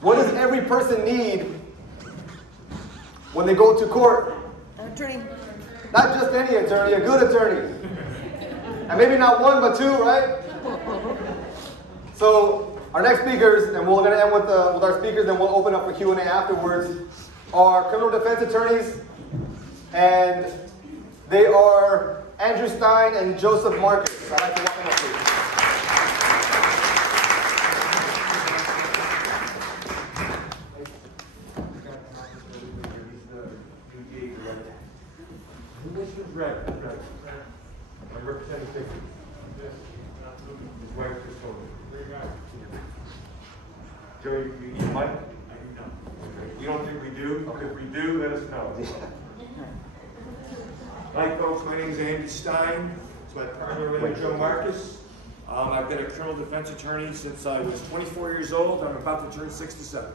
What does every person need when they go to court? An attorney. Not just any attorney, a good attorney. And maybe not one, but two, right? So our next speakers, and we're going to end with our speakers, and we'll open up for Q&A afterwards, are criminal defense attorneys, and they are Andrew Stein and Joseph Markus. I'd like to welcome up, please. I'm representing 50. His wife just told me. Joey, you need a mic? You don't think we do? Okay, if we do, let us know. Hi folks, my name is Andy Stein. It's my partner with Joe Markus. I've been a criminal defense attorney since I was 24 years old. I'm about to turn 67.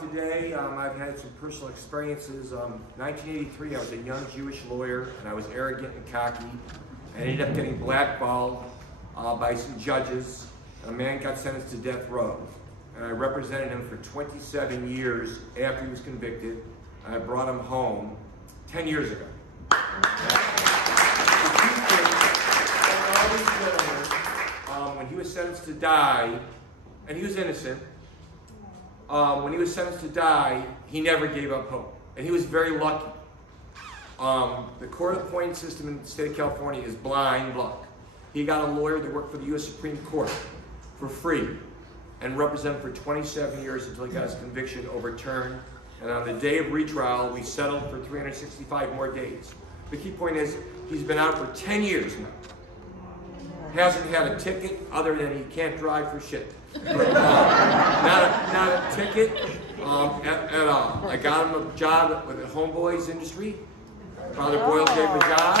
Today, I've had some personal experiences. 1983, I was a young Jewish lawyer, and I was arrogant and cocky. I ended up getting blackballed by some judges, and a man got sentenced to death row. And I represented him for 27 years after he was convicted, and I brought him home 10 years ago. When he was sentenced to die, and he was innocent, when he was sentenced to die, he never gave up hope. And he was very lucky. The court-appointed system in the state of California is blind luck. He got a lawyer that worked for the U.S. Supreme Court for free and represented for 27 years until he got his conviction overturned. And on the day of retrial, we settled for 365 more days. The key point is, he's been out for 10 years now. Hasn't had a ticket other than he can't drive for shit. Not a ticket at all. I got him a job with the homeboys industry. Father Boyle gave him a job.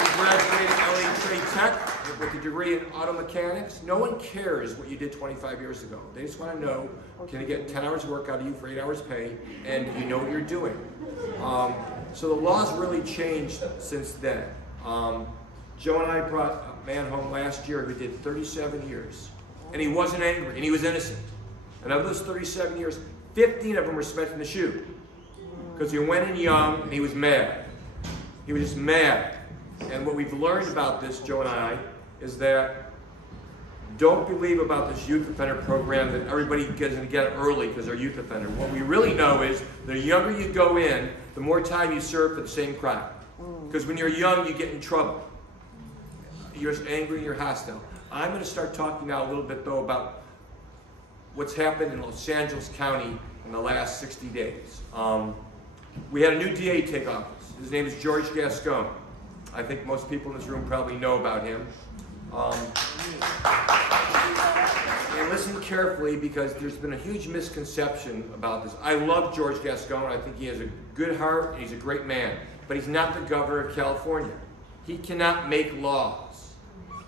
He graduated LA Trade Tech with a degree in auto mechanics. No one cares what you did 25 years ago. They just want to know, can I get 10 hours of work out of you for 8 hours pay, and you know what you're doing. So the law's really changed since then. Joe and I brought a man home last year who did 37 years. And he wasn't angry, and he was innocent. And of those 37 years, 15 of them were spent in the chute. Because he went in young, and he was mad. He was just mad. And what we've learned about this, Joe and I, is that don't believe about this youth offender program that everybody gets to get early because they're youth offender. What we really know is the younger you go in, the more time you serve for the same crime. Because when you're young, you get in trouble. You're angry, you're hostile. I'm going to start talking now a little bit, though, about what's happened in Los Angeles County in the last 60 days. We had a new DA take office. His name is George Gascon. I think most people in this room probably know about him. And listen carefully, because there's been a huge misconception about this. I love George Gascon. I think he has a good heart, and he's a great man. But he's not the governor of California. He cannot make laws.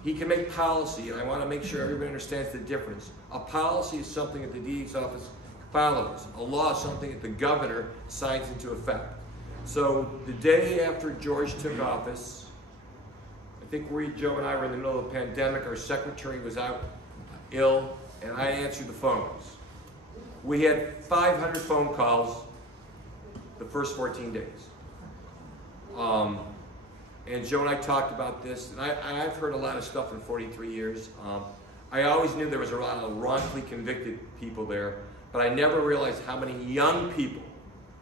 He can make policy, and I want to make sure everybody understands the difference. A policy is something that the DA's office follows. A law is something that the governor signs into effect. So the day after George took office, I think Joe and I were in the middle of a pandemic. Our secretary was out ill, and I answered the phones. We had 500 phone calls the first 14 days. And Joe and I talked about this, and I've heard a lot of stuff in 43 years. I always knew there was a lot of wrongfully convicted people there, but I never realized how many young people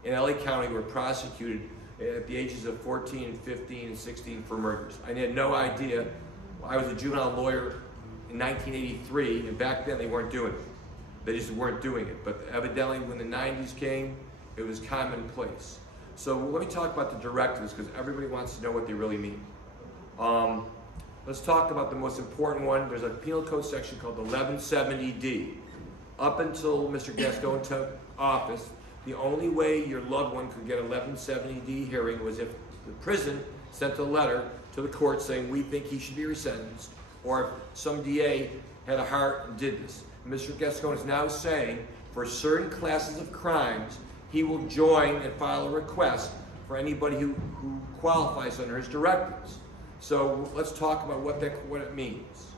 in LA County were prosecuted at the ages of 14 and 15 and 16 for murders. I had no idea. I was a juvenile lawyer in 1983, and back then they weren't doing it. They just weren't doing it. But evidently when the 90s came, it was commonplace. So let me talk about the directives, because everybody wants to know what they really mean. Let's talk about the most important one. There's a penal code section called 1170D. Up until Mr. Gascon took office, the only way your loved one could get an 1170D hearing was if the prison sent a letter to the court saying, we think he should be resentenced, or if some DA had a heart and did this. Mr. Gascon is now saying, for certain classes of crimes, he will join and file a request for anybody who qualifies under his directives. So let's talk about what it means.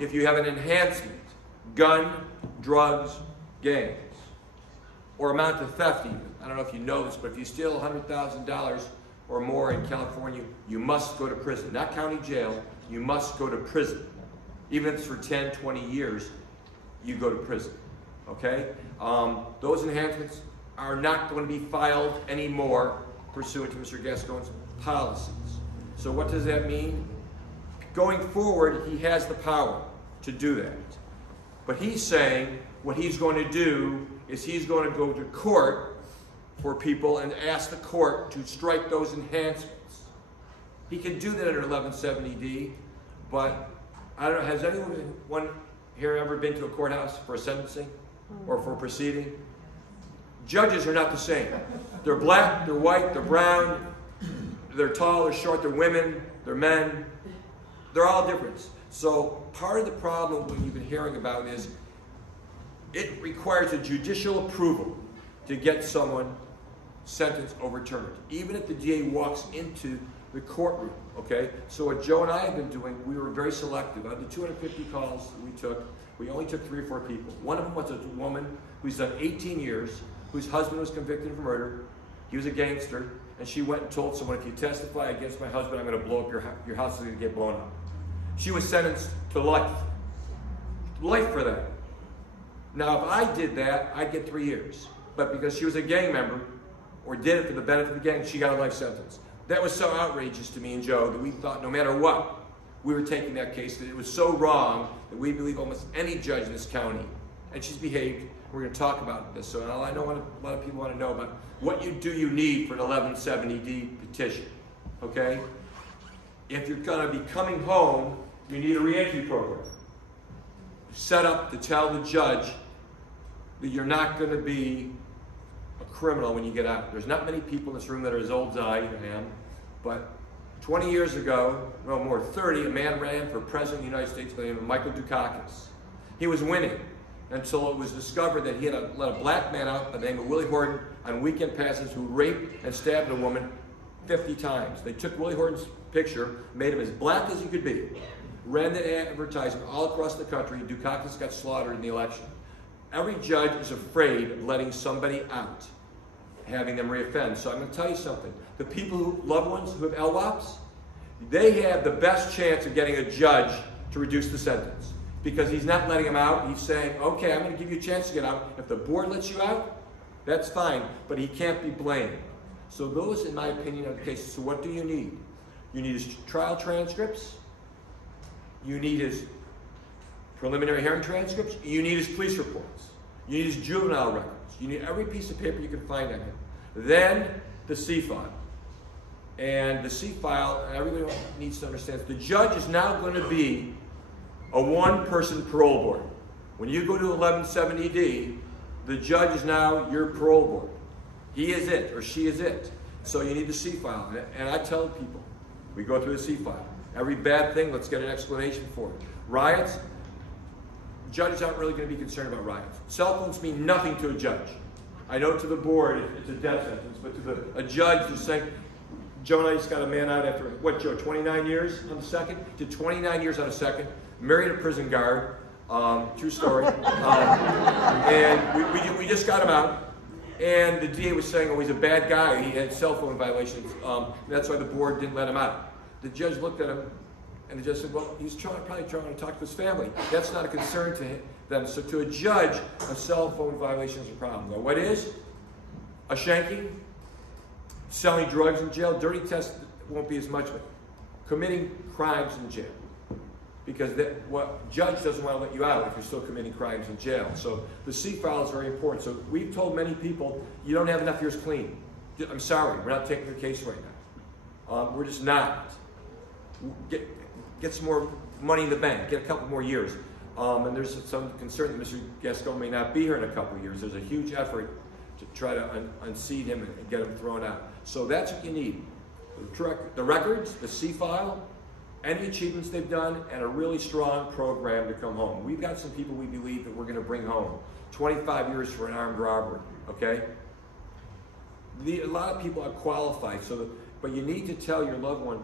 If you have an enhancement, gun, drugs, gangs, or amount to theft even. I don't know if you know this, but if you steal $100,000 or more in California, you must go to prison. Not county jail, you must go to prison. Even if it's for 10, 20 years, you go to prison, okay? Those enhancements are not going to be filed anymore pursuant to Mr. Gascon's policies. So what does that mean? Going forward, he has the power to do that. But he's saying what he's going to do is he's going to go to court for people and ask the court to strike those enhancements. He can do that under 1170D, but I don't know, has anyone here ever been to a courthouse for a sentencing or for a proceeding? Judges are not the same. They're black, they're white, they're brown, they're tall, they're short, they're women, they're men. They're all different. So part of the problem what you've been hearing about is it requires a judicial approval to get someone sentence overturned, even if the DA walks into the courtroom, okay? So what Joe and I have been doing, we were very selective. Out of the 250 calls we took, we only took 3 or 4 people. One of them was a woman who's done 18 years, whose husband was convicted of murder. He was a gangster, and she went and told someone, if you testify against my husband, I'm going to blow up your house is going to get blown up. She was sentenced to life. Life for that. Now, if I did that, I'd get 3 years. But because she was a gang member, or did it for the benefit of the gang, she got a life sentence. That was so outrageous to me and Joe that we thought no matter what, we were taking that case, that it was so wrong that we believe almost any judge in this county, and she's behaved. We're going to talk about this. So I know a lot of people want to know about what you need for an 1170D petition, okay? If you're going to be coming home, you need a reentry program set up to tell the judge that you're not going to be a criminal when you get out. There's not many people in this room that are as old as I am, but 20 years ago, no more, 30, a man ran for president of the United States by the name of Michael Dukakis. He was winning until it was discovered that he had let a black man out by the name of Willie Horton on weekend passes who raped and stabbed a woman 50 times. They took Willie Horton's picture, made him as black as he could be, ran the advertisement all across the country. Dukakis got slaughtered in the election. Every judge is afraid of letting somebody out, having them reoffend. So I'm going to tell you something. The people loved ones who have LWOPs, they have the best chance of getting a judge to reduce the sentence. Because he's not letting them out. He's saying, okay, I'm going to give you a chance to get out. If the board lets you out, that's fine. But he can't be blamed. So those, in my opinion, are the cases. So what do you need? You need his trial transcripts. You need his preliminary hearing transcripts. You need his police reports. You need his juvenile records. You need every piece of paper you can find on him. Then the C file. And the C file, everybody needs to understand, the judge is now going to be a one-person parole board. When you go to 1170D, the judge is now your parole board. He is it, or she is it. So you need the C file. And I tell people, we go through the C file. Every bad thing, let's get an explanation for it. Riots, judges aren't really going to be concerned about riots. Cell phones mean nothing to a judge. I know to the board it's a death sentence, but to a judge who's saying, Joe and I just got a man out after, what, Joe, 29 years on the second? Did 29 years on a second. Married a prison guard, true story. And we just got him out. And the DA was saying, oh, he's a bad guy. He had cell phone violations. That's why the board didn't let him out. The judge looked at him, and the judge said, well, he's probably trying to talk to his family. That's not a concern to them. So to a judge, a cell phone violation is a problem. Now, what is? A shanking, selling drugs in jail, dirty tests won't be as much of it. Committing crimes in jail. Because what judge doesn't want to let you out if you're still committing crimes in jail. So the C file is very important. So we've told many people, you don't have enough years clean. I'm sorry, we're not taking your case right now. We're just not. Get some more money in the bank. Get a couple more years. And there's some concern that Mr. Gascon may not be here in a couple of years. There's a huge effort to try to unseat him and get him thrown out. So that's what you need. The records, the C file, any achievements they've done, and a really strong program to come home. We've got some people we believe that we're going to bring home. 25 years for an armed robbery, okay? A lot of people are qualified, but you need to tell your loved one,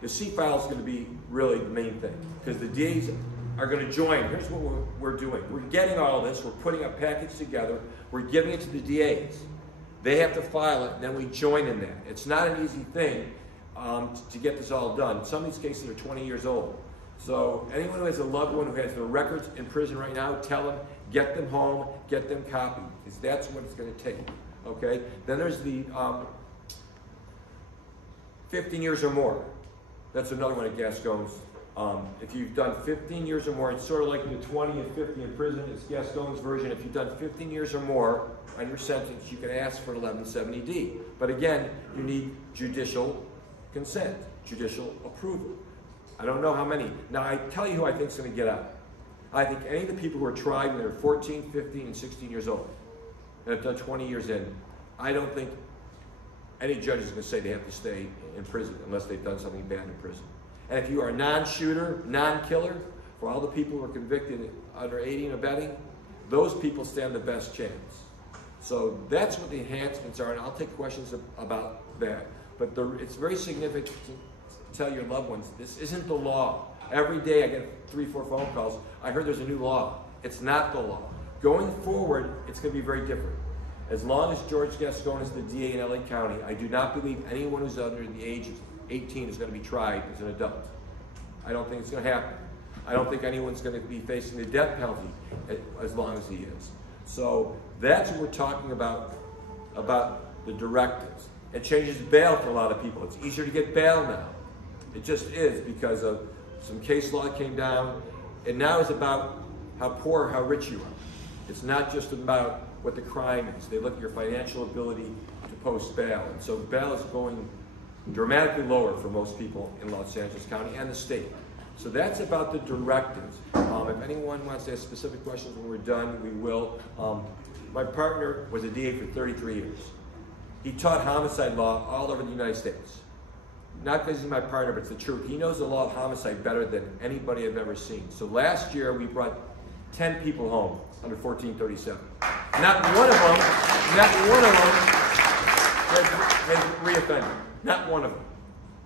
the C-file is going to be really the main thing, because the DAs are going to join. Here's what we're doing. We're getting all this, we're putting a package together, we're giving it to the DAs. They have to file it, and then we join in that. It's not an easy thing to get this all done. Some of these cases are 20 years old. So anyone who has a loved one who has their records in prison right now, tell them, get them home, get them copied, because that's what it's going to take. Okay? Then there's the 15 years or more. That's another one at Gascoign's. If you've done 15 years or more, it's sort of like the 20 and 50 in prison. It's Gascoign's version. If you've done 15 years or more on your sentence, you can ask for an 1170D. But again, you need judicial consent, judicial approval. I don't know how many. Now, I tell you who I think is going to get out. I think any of the people who are tried when they're 14, 15, and 16 years old and have done 20 years in, I don't think any judge is going to say they have to stay in prison unless they've done something bad in prison. And if you are a non-shooter, non-killer, for all the people who are convicted under aiding and abetting, those people stand the best chance. So that's what the enhancements are, and I'll take questions about that. But it's very significant to tell your loved ones, this isn't the law. Every day I get 3-4 phone calls. I heard there's a new law. It's not the law. Going forward, it's going to be very different. As long as George Gascoigne is the DA in LA County, I do not believe anyone who's under the age of 18 is going to be tried as an adult. I don't think it's going to happen. I don't think anyone's going to be facing the death penalty as long as he is. So that's what we're talking about the directives. It changes bail for a lot of people. It's easier to get bail now. It just is, because of some case law that came down. And now it's about how poor or how rich you are. It's not just about what the crime is. They look at your financial ability to post bail. And so bail is going dramatically lower for most people in Los Angeles County and the state. So that's about the directives. If anyone wants to ask specific questions when we're done, we will. My partner was a DA for 33 years. He taught homicide law all over the United States. Not because he's my partner, but it's the truth. He knows the law of homicide better than anybody I've ever seen. So last year we brought 10 people home under 1437. Not one of them has reoffended. Not one of them.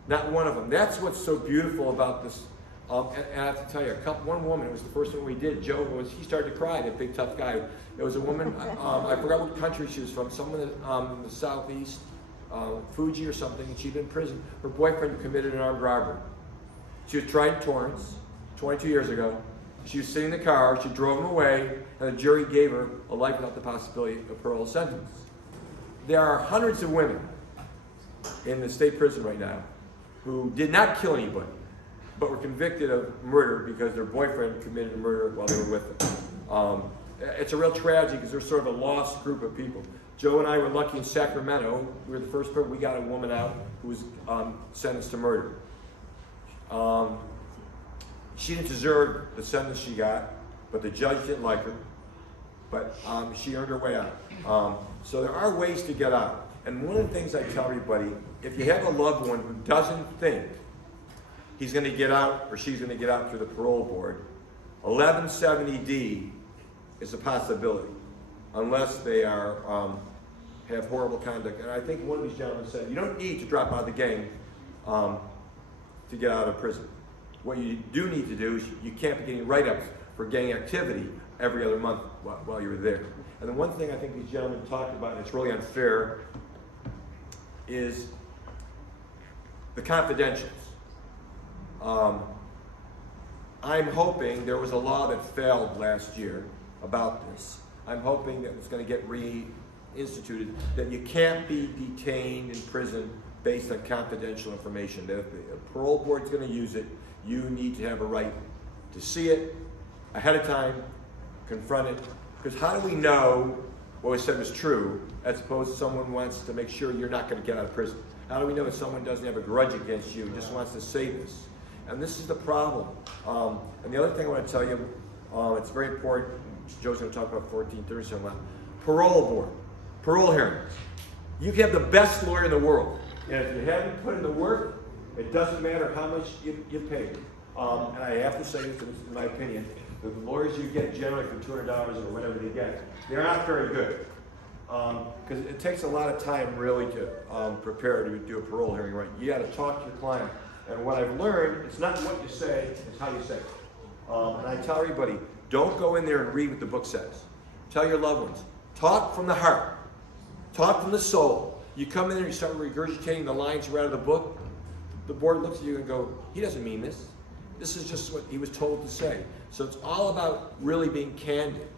Not one of them. That's what's so beautiful about this. And I have to tell you, one woman, it was the first one we did, Joe, he started to cry, that big tough guy. It was a woman, I forgot what country she was from, someone in the southeast, Fuji or something, and she'd been in prison. Her boyfriend committed an armed robbery. She was tried in Torrance 22 years ago. She was sitting in the car, she drove him away, and the jury gave her a life without the possibility of parole sentence. There are hundreds of women in the state prison right now who did not kill anybody, but were convicted of murder because their boyfriend committed a murder while they were with them. It's a real tragedy because they're sort of a lost group of people. Joe and I were lucky in Sacramento. We were the first person. We got a woman out who was sentenced to murder. She didn't deserve the sentence she got, but the judge didn't like her. But she earned her way out. So there are ways to get out. And one of the things I tell everybody, if you have a loved one who doesn't think he's going to get out or she's going to get out through the parole board, 1170D is a possibility, unless they are have horrible conduct. And I think one of these gentlemen said, you don't need to drop out of the gang to get out of prison. What you do need to do is you can't be getting write-ups for gang activity every other month while you're there. And the one thing I think these gentlemen talked about, and it's really unfair, is the confidentials. I'm hoping, there was a law that failed last year about this. I'm hoping that it's going to get reinstituted, that you can't be detained in prison based on confidential information. That if the parole board's going to use it, you need to have a right to see it ahead of time, confront it. Because how do we know what was said was true, as opposed to someone wants to make sure you're not going to get out of prison? How do we know if someone doesn't have a grudge against you, just wants to say this? And this is the problem. And the other thing I want to tell you, it's very important, Joe's going to talk about 1437 a lot. Parole board, parole hearings. You can have the best lawyer in the world, and if you haven't put in the work, it doesn't matter how much you pay. And I have to say this, in my opinion, the lawyers you get generally for $200 or whatever they get, they're not very good. because it takes a lot of time really to prepare to do a parole hearing, right? You got to talk to your client. And what I've learned, it's not what you say, it's how you say it. And I tell everybody, don't go in there and read what the book says. Tell your loved ones, talk from the heart, talk from the soul. You come in there and you start regurgitating the lines right out of the book, the board looks at you and go, he doesn't mean this. This is just what he was told to say. So it's all about really being candid,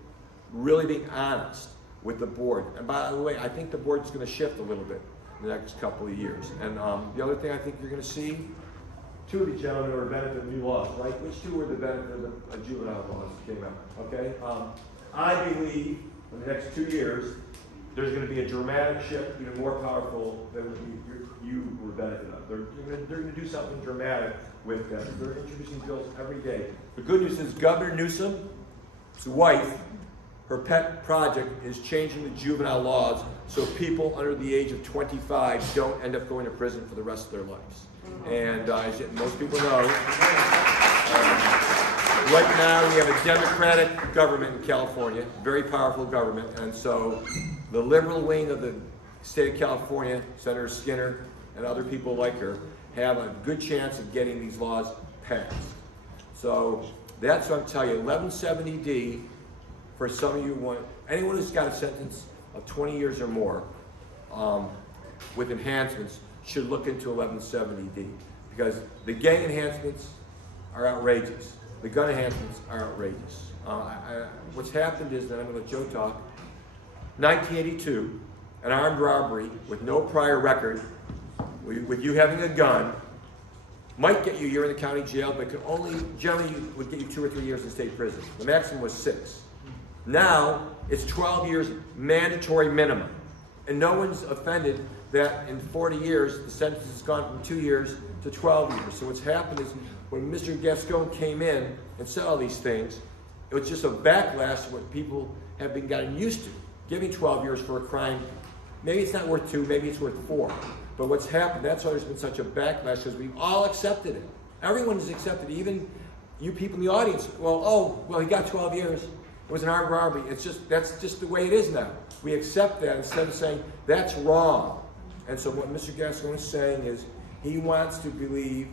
really being honest with the board. And by the way, I think the board's going to shift a little bit in the next couple of years. And the other thing I think you're going to see, two of these gentlemen are benefit of new laws, right? Which two were the benefit of the juvenile laws that came out? Okay. I believe in the next 2 years, there's going to be a dramatic shift, even more powerful than what you were benefit of. They're going to do something dramatic with them. They're introducing bills every day. The good news is Governor Newsom's wife, her pet project is changing the juvenile laws so people under the age of 25 don't end up going to prison for the rest of their lives. And as most people know, right now we have a Democratic government in California, very powerful government, and so the liberal wing of the state of California, Senator Skinner and other people like her, have a good chance of getting these laws passed. So that's what I'm telling you. 1170D, for some of you, anyone who's got a sentence of 20 years or more with enhancements should look into 1170D, because the gang enhancements are outrageous. The gun enhancements are outrageous. What's happened is, and I'm going to let Joe talk, 1982, an armed robbery with no prior record, with you having a gun, might get you a year in the county jail, but could only, generally would get you 2 or 3 years in state prison. The maximum was 6. Now, it's 12 years mandatory minimum. And no one's offended that in 40 years, the sentence has gone from 2 years to 12 years. So what's happened is, when Mr. Gascon came in and said all these things, it was just a backlash to what people have been gotten used to. Giving 12 years for a crime, maybe it's not worth 2, maybe it's worth 4. But what's happened, that's why there's been such a backlash, because we've all accepted it. Everyone has accepted it, even you people in the audience. Well, he got 12 years. It was an armed robbery. That's just the way it is now. We accept that instead of saying, that's wrong. And so what Mr. Gascon is saying is, he wants to believe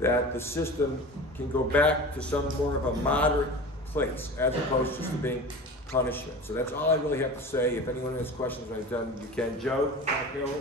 that the system can go back to some more of a moderate place, as opposed to being punishment. So that's all I really have to say. If anyone has questions when I'm done, you can. Joe, talk over.